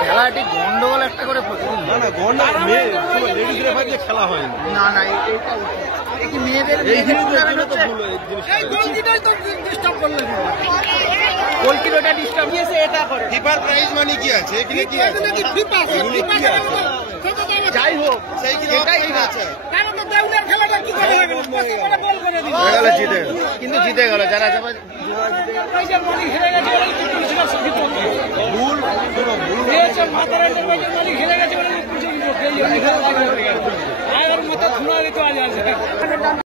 খেলাটি গন্ডগোল একটা করে খেলা হয় না না মেয়েদের গোলকিপারটা ডিস্টার্ব দিয়েছে এটা করে ফিফার প্রাইজ মানি কি আছে এখানে কি আছে যাই হোক এটাই আছে কিন্তু জিতে গেল যারা মাথা